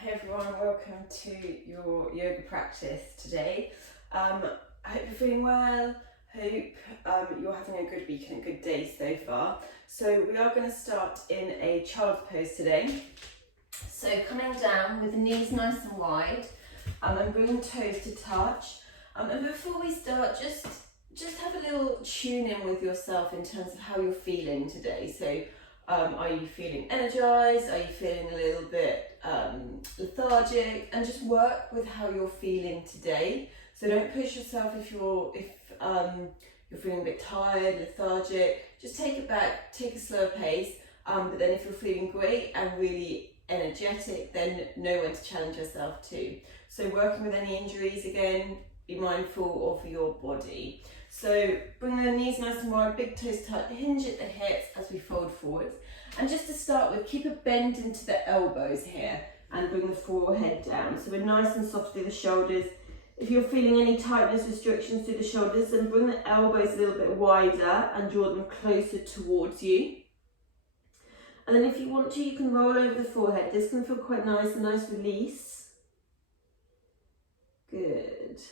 Hey everyone, welcome to your yoga practice today. I hope you're feeling well, hope you're having a good week and a good day so far. So we are going to start in a child's pose today. So coming down with the knees nice and wide and bringing toes to touch. And before we start, just have a little tune in with yourself in terms of how you're feeling today. So are you feeling energized? Are you feeling a little bit lethargic? And just work with how you're feeling today. So don't push yourself if you're feeling a bit tired, lethargic. Just take it back, take a slower pace. But then if you're feeling great and really energetic, then know when to challenge yourself too. So working with any injuries, again, be mindful of your body. So bring the knees nice and wide, big toes tight, hinge at the hips as we fold forwards. And just to start with, keep a bend into the elbows here and bring the forehead down. So we're nice and soft through the shoulders. If you're feeling any tightness, restrictions through the shoulders, then bring the elbows a little bit wider and draw them closer towards you. And then if you want to, you can roll over the forehead. This can feel quite nice, a nice release. Good.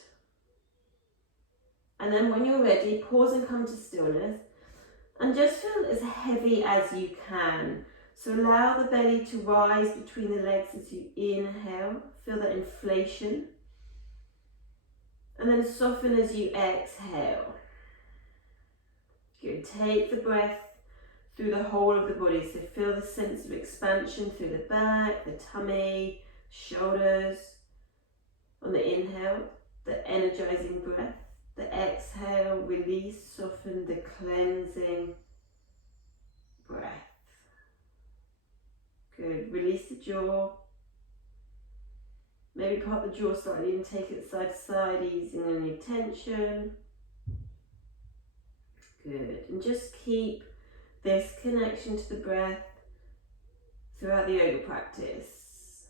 And then when you're ready, pause and come to stillness. And just feel as heavy as you can. So allow the belly to rise between the legs as you inhale. Feel that inflation. And then soften as you exhale. Good. Take the breath through the whole of the body. So feel the sense of expansion through the back, the tummy, shoulders. On the inhale, the energizing breath. The exhale, release, soften, the cleansing breath. Good. Release the jaw. Maybe pop the jaw slightly and take it side to side, easing any tension. Good. And just keep this connection to the breath throughout the yoga practice.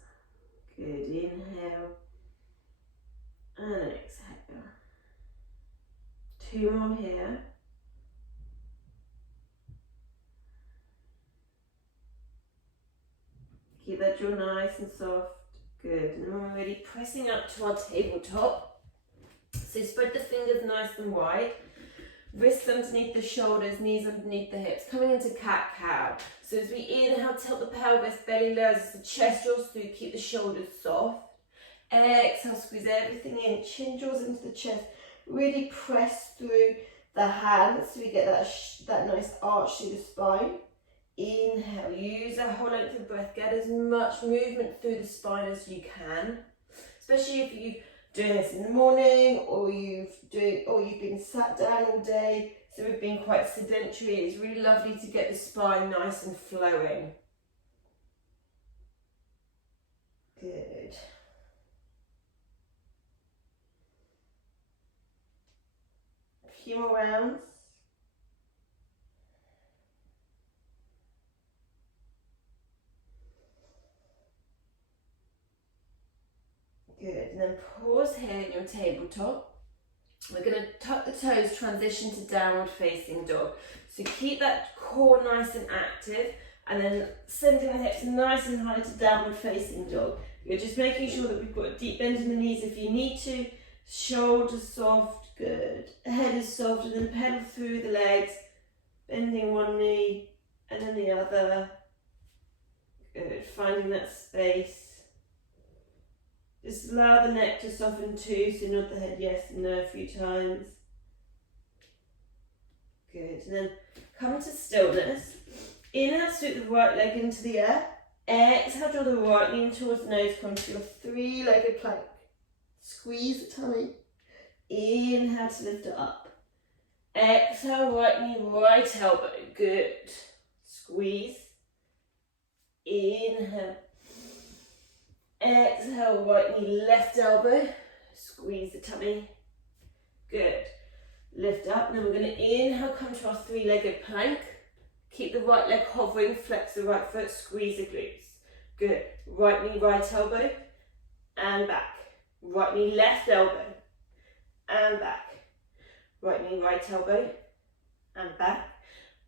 Good. Inhale and exhale. 2 more here. Keep that jaw nice and soft. Good. And then we're ready, pressing up to our tabletop. So spread the fingers nice and wide. Wrists underneath the shoulders, knees underneath the hips. Coming into cat-cow. So as we inhale, tilt the pelvis, belly lowers as the chest draws through, keep the shoulders soft. Exhale, squeeze everything in, chin draws into the chest. Really press through the hands so we get that nice arch through the spine. Inhale, use that whole length of breath. Get as much movement through the spine as you can, especially if you're doing this in the morning or you've been sat down all day. So we've been quite sedentary. It's really lovely to get the spine nice and flowing. Good. Few more rounds. Good, and then pause here in your tabletop. We're going to tuck the toes, transition to downward facing dog. So keep that core nice and active, and then sending the hips nice and high to downward facing dog. You're just making sure that we've got a deep bend in the knees if you need to. Shoulders soft. Good. Head is soft, and then pedal through the legs, bending one knee and then the other. Good. Finding that space. Just allow the neck to soften too, so nod the head yes and no a few times. Good. And then come to stillness. Inhale, sweep the right leg into the air. Exhale, draw the right knee towards the nose, come to your 3-legged plank. Squeeze the tummy. Inhale to lift it up. Exhale, right knee, right elbow. Good. Squeeze. Inhale. Exhale, right knee, left elbow. Squeeze the tummy. Good. Lift up. Now we're going to inhale, come to our 3-legged plank. Keep the right leg hovering, flex the right foot, squeeze the glutes. Good. Right knee, right elbow. And back. Right knee, left elbow. And back. Right knee, right elbow. And back.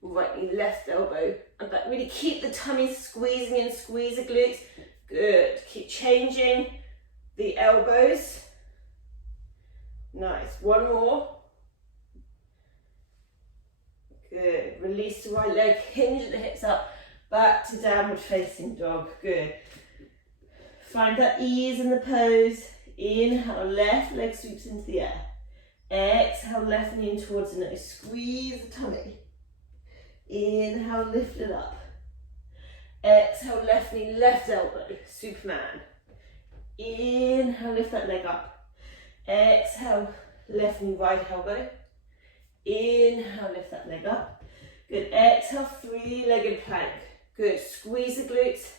Right knee, left elbow. And back. Really keep the tummy squeezing in, squeeze the glutes. Good. Keep changing the elbows. Nice. One more. Good. Release the right leg, hinge the hips up, back to downward facing dog. Good. Find that ease in the pose. Inhale, left leg sweeps into the air. Exhale, left knee in towards the nose. Squeeze the tummy. Inhale, lift it up. Exhale, left knee, left elbow. Superman. Inhale, lift that leg up. Exhale, left knee, right elbow. Inhale, lift that leg up. Good. Exhale, three-legged plank. Good. Squeeze the glutes.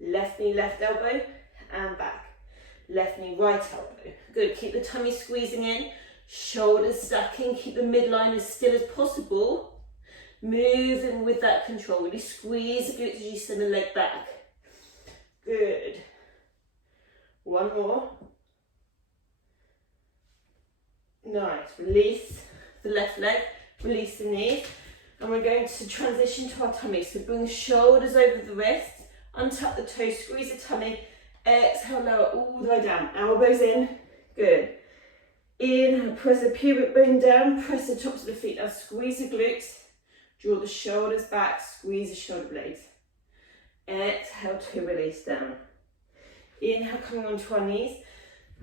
Left knee, left elbow, and back. Left knee, right elbow. Good. Keep the tummy squeezing in. Shoulders stacking. Keep the midline as still as possible. Moving with that control. Really squeeze the glutes as you send the leg back. Good. One more. Nice. Release the left leg. Release the knees. And we're going to transition to our tummy. So bring the shoulders over the wrists. Untuck the toes. Squeeze the tummy. Exhale, lower all the way down. Elbows in. Good. Inhale. Press the pubic bone down. Press the tops of the feet. Now squeeze the glutes. Draw the shoulders back, squeeze the shoulder blades. Exhale to release down. Inhale, coming onto our knees.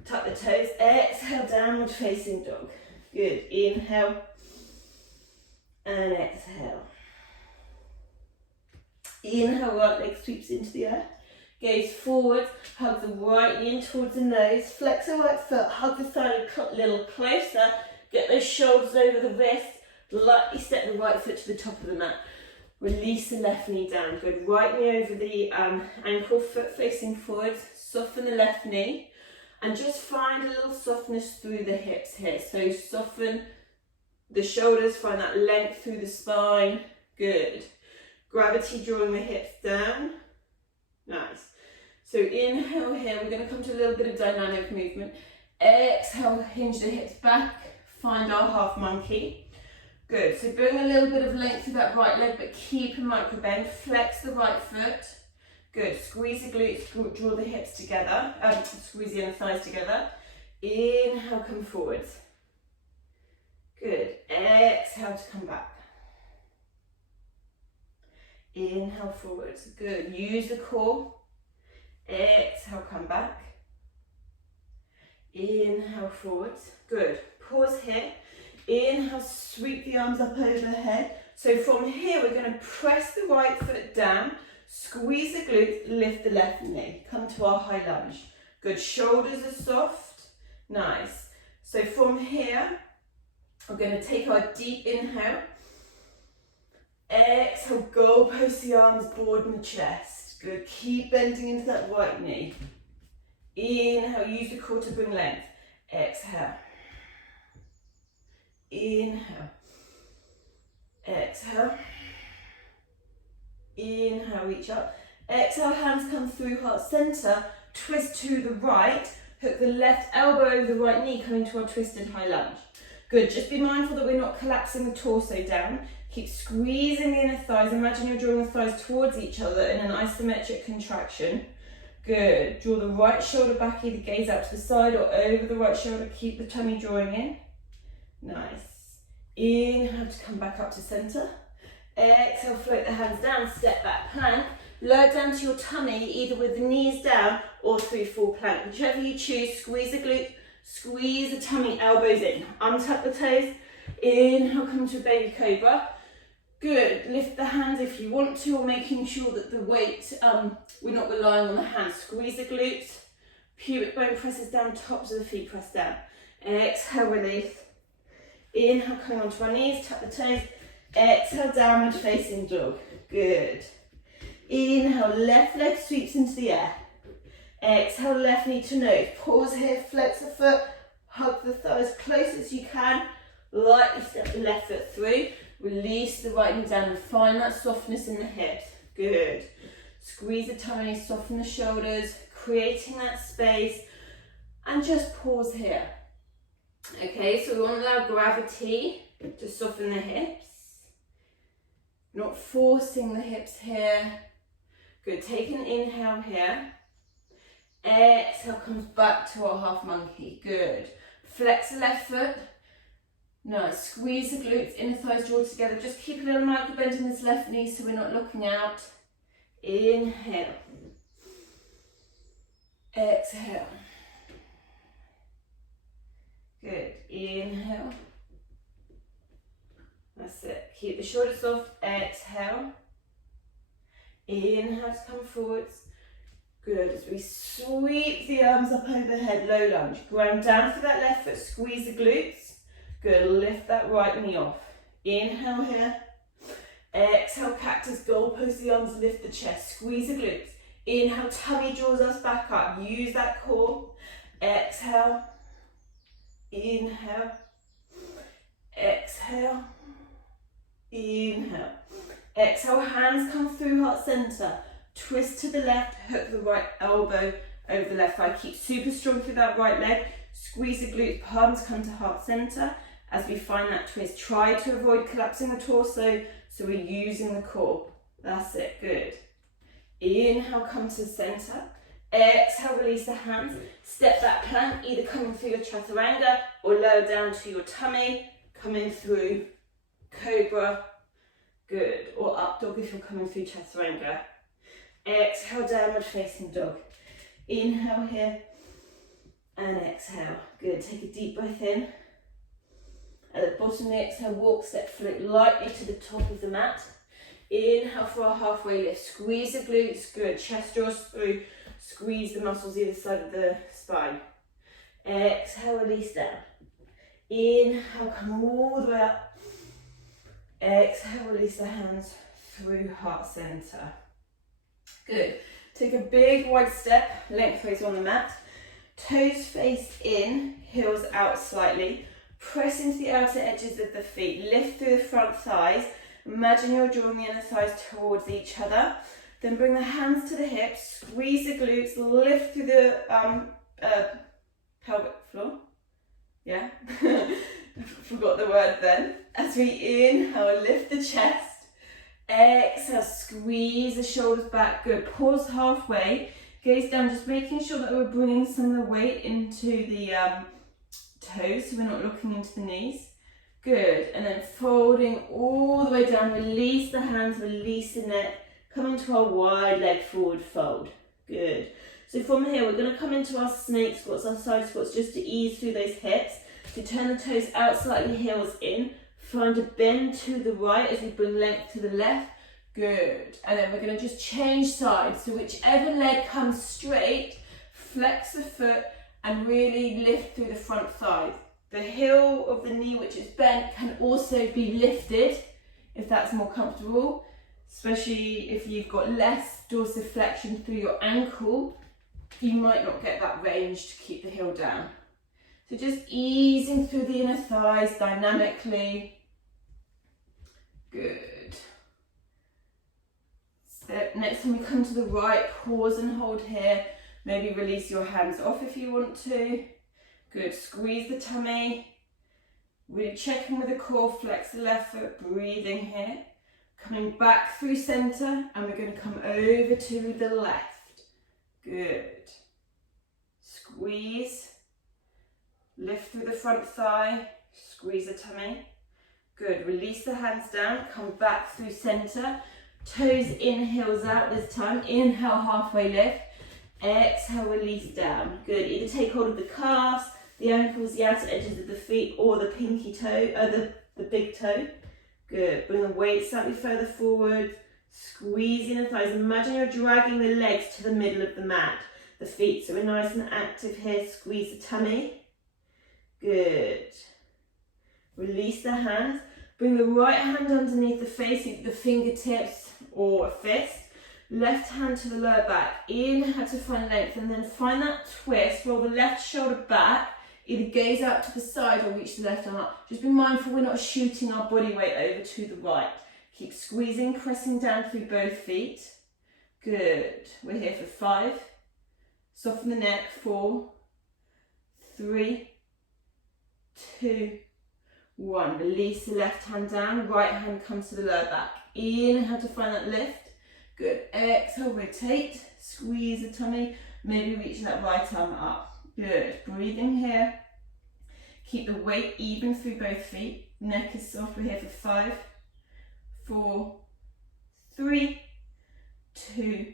Tuck the toes. Exhale, downward facing dog. Good. Inhale and exhale. Inhale, right leg sweeps into the air. Gaze forward. Hug the right knee in towards the nose. Flex the right foot. Hug the thigh a little closer. Get those shoulders over the wrist. Lightly step the right foot to the top of the mat. Release the left knee down. Good. Right knee over the ankle, foot facing forward. Soften the left knee. And just find a little softness through the hips here. So soften the shoulders, find that length through the spine. Good. Gravity drawing the hips down. Nice. So inhale here. We're going to come to a little bit of dynamic movement. Exhale, hinge the hips back. Find our half monkey. Good, so bring a little bit of length through that right leg, but keep a micro bend. Flex the right foot. Good, squeeze the glutes, draw the hips together. Squeeze the inner thighs together. Inhale, come forwards. Good, exhale to come back. Inhale, forwards. Good, use the core. Exhale, come back. Inhale, forwards. Good, pause here. Inhale, sweep the arms up overhead. So from here, we're going to press the right foot down, squeeze the glutes, lift the left knee. Come to our high lunge. Good, shoulders are soft. Nice. So from here, we're going to take our deep inhale. Exhale, go post the arms, broaden the chest. Good, keep bending into that right knee. Inhale, use the core to bring length. Exhale. Inhale, exhale, inhale, reach up, exhale, hands come through heart center, twist to the right, hook the left elbow over the right knee, coming to our twisted high lunge. Good, just be mindful that we're not collapsing the torso down, keep squeezing the inner thighs, imagine you're drawing the thighs towards each other in an isometric contraction. Good, draw the right shoulder back, either gaze out to the side or over the right shoulder, keep the tummy drawing in. Nice. Inhale to come back up to center. Exhale, float the hands down, step back plank. Lower down to your tummy, either with the knees down or through full plank. Whichever you choose, squeeze the glute, squeeze the tummy, elbows in. Untuck the toes. Inhale, come to a baby cobra. Good. Lift the hands if you want to, or making sure that the weight, we're not relying on the hands. Squeeze the glutes. Pubic bone presses down, tops of the feet press down. Exhale, release. Inhale, coming onto our knees, tuck the toes. Exhale, downward facing dog. Good. Inhale, left leg sweeps into the air. Exhale, left knee to nose. Pause here, flex the foot, hug the thighs close as you can. Lightly step the left foot through. Release the right knee down and find that softness in the hips. Good. Squeeze the tummy, soften the shoulders, creating that space. And just pause here. Okay, so we want to allow gravity to soften the hips. Not forcing the hips here. Good, take an inhale here. Exhale, comes back to our half monkey. Good. Flex the left foot. Nice. Squeeze the glutes, inner thighs draw together. Just keep a little micro bend in this left knee so we're not looking out. Inhale. Exhale. Good. Inhale. That's it. Keep the shoulders soft. Exhale. Inhale to come forwards. Good. As we sweep the arms up overhead, low lunge. Ground down for that left foot. Squeeze the glutes. Good. Lift that right knee off. Inhale here. Exhale, cactus, goalpost the arms, lift the chest. Squeeze the glutes. Inhale, tummy draws us back up. Use that core. Exhale. Inhale. Exhale. Inhale. Exhale, hands come through heart center. Twist to the left, hook the right elbow over the left thigh. Keep super strong through that right leg. Squeeze the glutes, palms come to heart center. As we find that twist, try to avoid collapsing the torso, so we're using the core. That's it, good. Inhale, come to the center. Exhale, release the hands. Step that plank, either coming through your chaturanga or lower down to your tummy. Coming through cobra, good. Or up dog if you're coming through chaturanga. Exhale, downward facing dog. Inhale here and exhale. Good, take a deep breath in. At the bottom of the exhale, walk, step, float lightly to the top of the mat. Inhale for our halfway lift. Squeeze the glutes, good. Chest draws through. Squeeze the muscles either side of the spine. Exhale, release down. Inhale, come all the way up. Exhale, release the hands through heart center. Good. Take a big wide step, lengthways on the mat. Toes face in, heels out slightly. Press into the outer edges of the feet. Lift through the front thighs. Imagine you're drawing the inner thighs towards each other. Then bring the hands to the hips. Squeeze the glutes. Lift through the pelvic floor. Yeah? Forgot the word then. As we inhale, lift the chest. Exhale, squeeze the shoulders back. Good. Pause halfway. Gaze down, just making sure that we're bringing some of the weight into the toes, so we're not looking into the knees. Good. And then folding all the way down. Release the hands, release the neck. Come into our wide leg forward fold. Good. So from here, we're going to come into our snake squats, our side squats, just to ease through those hips. So turn the toes out slightly, heels in. Find a bend to the right as we bring length to the left. Good. And then we're going to just change sides. So whichever leg comes straight, flex the foot and really lift through the front thighs. The heel of the knee, which is bent, can also be lifted if that's more comfortable, especially if you've got less dorsiflexion through your ankle. You might not get that range to keep the heel down. So just easing through the inner thighs dynamically. Good. So next time we come to the right, pause and hold here. Maybe release your hands off if you want to. Good. Squeeze the tummy. Really checking with the core. Flex the left foot. Breathing here. Coming back through center, and we're going to come over to the left. Good. Squeeze. Lift through the front thigh. Squeeze the tummy. Good. Release the hands down. Come back through center. Toes in, heels out this time. Inhale, halfway lift. Exhale, release down. Good. Either take hold of the calves, the ankles, the outer edges of the feet, or the pinky toe, the big toe. Good. Bring the weight slightly further forward. Squeezing the thighs. Imagine you're dragging the legs to the middle of the mat. The feet, so we're nice and active here. Squeeze the tummy. Good. Release the hands. Bring the right hand underneath the face, the fingertips or a fist. Left hand to the lower back. Inhale to find length, and then find that twist. Roll the left shoulder back. Either gaze out to the side or reach the left arm up. Just be mindful we're not shooting our body weight over to the right. Keep squeezing, pressing down through both feet. Good. We're here for 5. Soften the neck. 4, 3, 2, 1. Release the left hand down. Right hand comes to the lower back. Inhale to find that lift. Good. Exhale, rotate. Squeeze the tummy. Maybe reach that right arm up. Good. Breathing here. Keep the weight even through both feet. Neck is soft. We're here for 5, 4, 3, 2,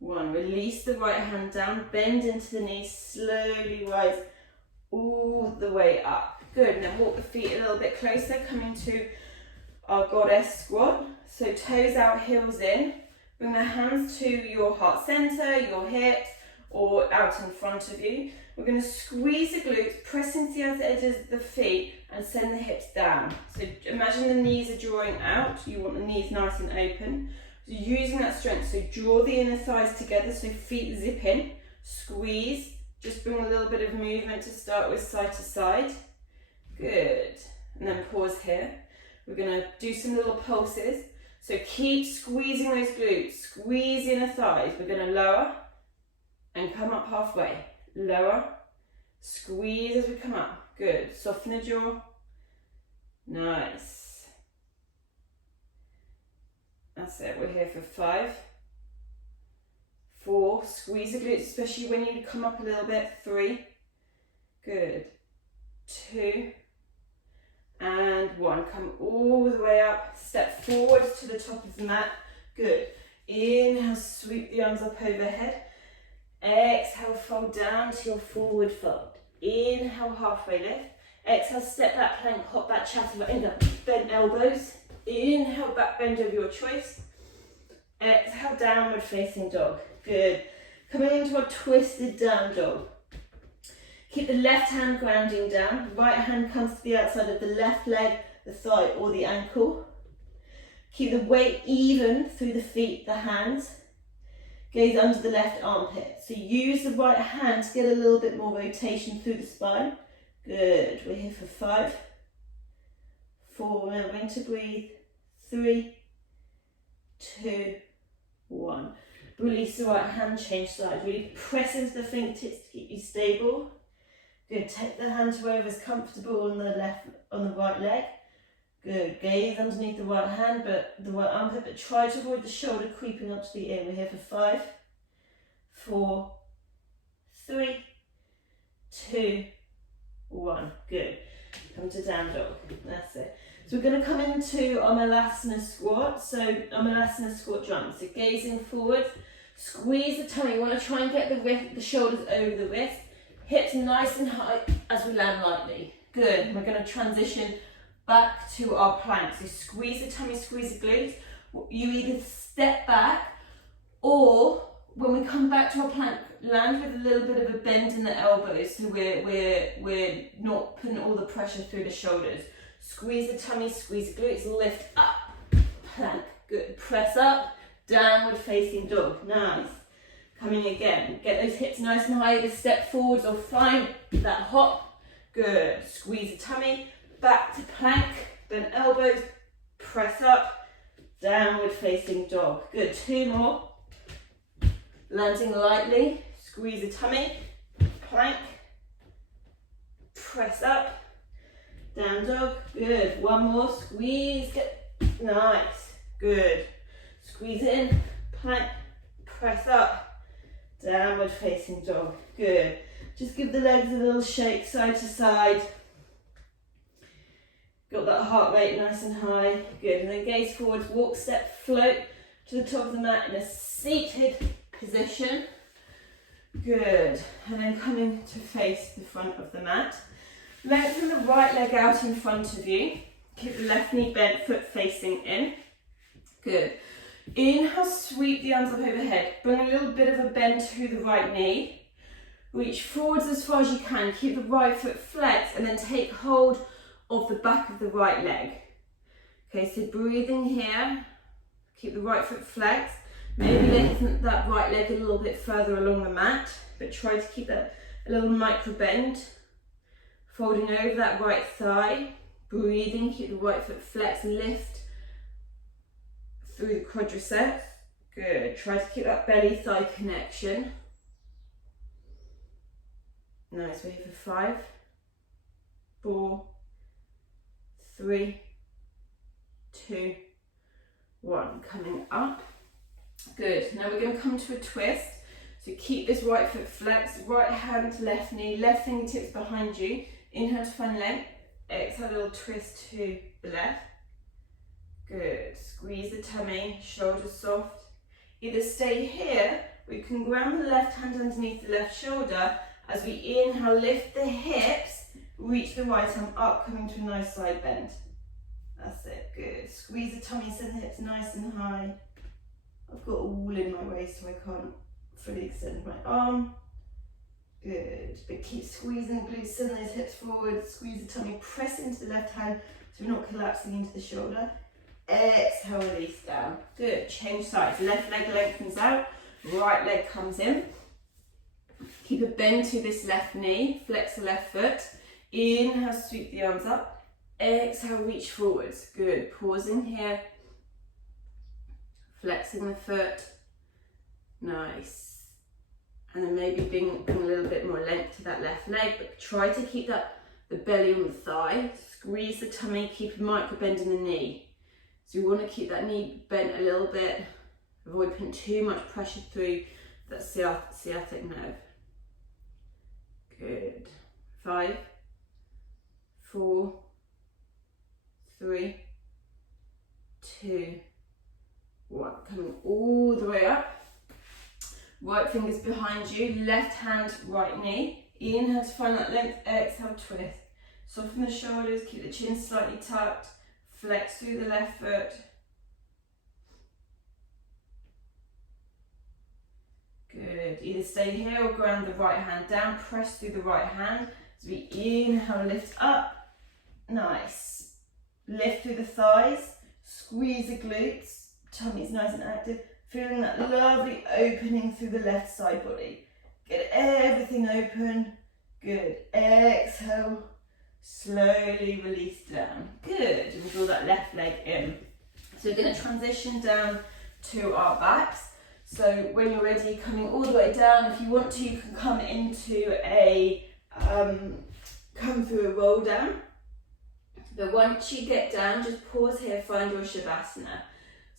1. Release the right hand down. Bend into the knees. Slowly rise all the way up. Good. And then walk the feet a little bit closer, coming to our goddess squat. So toes out, heels in. Bring the hands to your heart center, your hips, or out in front of you. We're going to squeeze the glutes, press into the outer edges of the feet, and send the hips down. So imagine the knees are drawing out. You want the knees nice and open. So using that strength, so draw the inner thighs together, so feet zip in, squeeze. Just bring a little bit of movement to start with, side to side. Good. And then pause here. We're going to do some little pulses. So keep squeezing those glutes, squeeze the inner thighs. We're going to lower and come up halfway. Lower, squeeze as we come up. Good. Soften the jaw. Nice. That's it. We're here for 5, 4. Squeeze the glutes, especially when you come up a little bit. 3. Good. 2. And 1. Come all the way up. Step forward to the top of the mat. Good. Inhale, sweep the arms up overhead. Exhale, fold down to your forward fold. Inhale, halfway lift. Exhale, step that plank, hop that chaturanga. Bend elbows. Inhale, back bend of your choice. Exhale, downward facing dog. Good. Coming into a twisted down dog. Keep the left hand grounding down. Right hand comes to the outside of the left leg, the thigh or the ankle. Keep the weight even through the feet, the hands. Gaze under the left armpit. So use the right hand to get a little bit more rotation through the spine. Good. We're here for 5, 4. Remembering to breathe. 3, 2, 1. Release the right hand, change sides. Really press into the fingertips to keep you stable. Good. Take the hand to wherever's comfortable on the right leg. Good. Gaze underneath the right hand, but the right armpit, but try to avoid the shoulder creeping up to the ear. We're here for 5, 4, 3, 2, 1. Good. Come to down dog. That's it. So we're going to come into our Malasana squat. So our Malasana squat jump. So gazing forward, squeeze the tummy. You want to try and get the shoulders over the wrist. Hips nice and high as we land lightly. Good. We're going to transition back to our plank. So squeeze the tummy, squeeze the glutes. You either step back, or when we come back to our plank, land with a little bit of a bend in the elbows, so we're not putting all the pressure through the shoulders. Squeeze the tummy, squeeze the glutes, lift up, plank. Good. Press up, downward facing dog. Nice. Coming again. Get those hips nice and high. Either step forwards or find that hop. Good. Squeeze the tummy. Back to plank, bend elbows, press up, downward facing dog. Good, 2 more. Landing lightly, squeeze the tummy, plank, press up, down dog. Good, 1 more, squeeze, get, nice, good. Squeeze in, plank, press up, downward facing dog. Good. Just give the legs a little shake side to side. Got that heart rate nice and high. Good. And then gaze forwards, walk, step, float to the top of the mat in a seated position. Good. And then coming to face the front of the mat. Lengthen the right leg out in front of you. Keep the left knee bent, foot facing in. Good. Inhale, sweep the arms up overhead. Bring a little bit of a bend to the right knee. Reach forwards as far as you can. Keep the right foot flexed and then take hold of the back of the right leg. Okay, so breathing here. Keep the right foot flexed. Maybe lengthen that right leg a little bit further along the mat, but try to keep that a little micro bend. Folding over that right thigh. Breathing, keep the right foot flexed, lift through the quadriceps. Good. Try to keep that belly thigh connection. Nice. We're here for 5, 4, 3, 2, 1. Coming up. Good. Now we're going to come to a twist. So So keep this right foot flexed, right hand to left knee, left fingertips behind you. Inhale to find length, exhale a little twist to the left. Good, squeeze the tummy, shoulders soft. Either stay here, or you can ground the left hand underneath the left shoulder. As we inhale, lift the hips, reach the right arm up, coming to a nice side bend. That's it, good. Squeeze the tummy, send the hips nice and high. I've got a wall in my way, so I can't fully extend my arm. Good, but keep squeezing the glutes, send those hips forward, squeeze the tummy, press into the left hand so we're not collapsing into the shoulder. Exhale, release down. Good, change sides. Left leg lengthens out, right leg comes in. Keep a bend to this left knee, flex the left foot. Inhale, sweep the arms up. Exhale, reach forwards. Good, pausing here. Flexing the foot. Nice. And then maybe bring a little bit more length to that left leg, but try to keep the belly on the thigh. Squeeze the tummy, keep a micro bend in the knee. So you want to keep that knee bent a little bit. Avoid putting too much pressure through that sciatic nerve. Good. 5, 4, 3, 2, 1. Coming all the way up. Right fingers behind you, left hand, right knee. Inhale to find that length, exhale, twist. Soften the shoulders, keep the chin slightly tucked. Flex through the left foot. Good. Either stay here or ground the right hand down. Press through the right hand. As we inhale, lift up. Nice. Lift through the thighs. Squeeze the glutes. Tummy's nice and active. Feeling that lovely opening through the left side body. Get everything open. Good. Exhale. Slowly release down. Good. And draw that left leg in. So we're going to transition down to our backs. So when you're ready, coming all the way down, if you want to, you can come into come through a roll down. But once you get down, just pause here, find your Shavasana.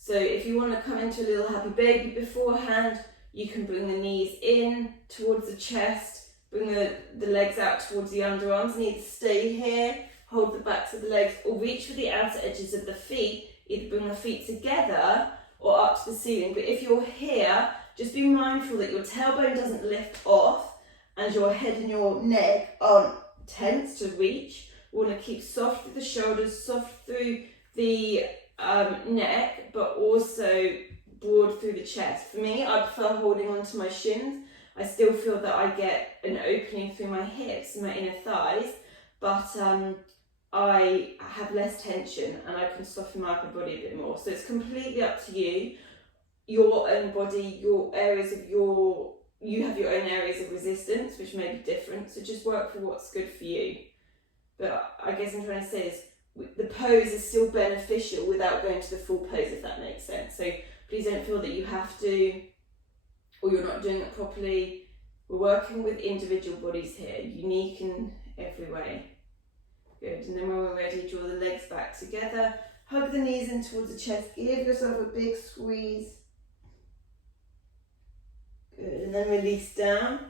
So if you want to come into a little happy baby beforehand, you can bring the knees in towards the chest, bring the legs out towards the underarms, and either stay here, hold the backs of the legs, or reach for the outer edges of the feet, either bring the feet together or up to the ceiling. But if you're here, just be mindful that your tailbone doesn't lift off and your head and your neck aren't tense to reach. We want to keep soft through the shoulders, soft through the neck, but also broad through the chest. For me, I prefer holding onto my shins. I still feel that I get an opening through my hips and my inner thighs, but I have less tension and I can soften my upper body a bit more. So it's completely up to you, your own body, your areas of you have your own areas of resistance, which may be different. So just work for what's good for you. But I guess I'm trying to say is the pose is still beneficial without going to the full pose, if that makes sense. So please don't feel that you have to, or you're not doing it properly. We're working with individual bodies here, unique in every way. Good, and then when we're ready, draw the legs back together, hug the knees in towards the chest, give yourself a big squeeze. Good, and then release down.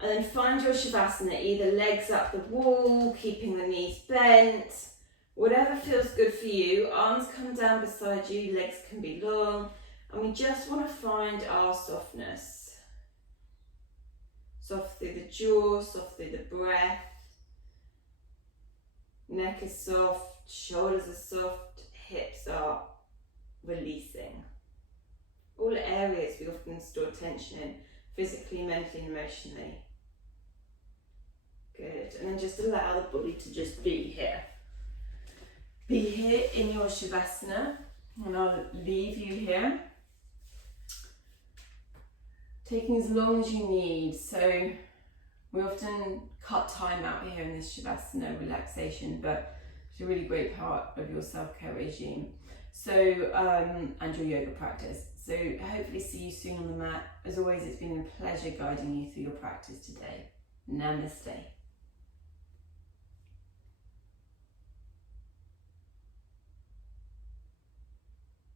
And then find your Shavasana, either legs up the wall, keeping the knees bent, whatever feels good for you. Arms come down beside you, legs can be long, and we just want to find our softness. Soft through the jaw, soft through the breath. Neck is soft, shoulders are soft, hips are releasing. All areas we often store tension in, physically, mentally, and emotionally. Good, and then just allow the body to just be here. Be here in your Shavasana, and I'll leave you here. Taking as long as you need. So we often cut time out here in this Shavasana relaxation, but it's a really great part of your self-care regime. So, and your yoga practice. So hopefully see you soon on the mat. As always, it's been a pleasure guiding you through your practice today. Namaste.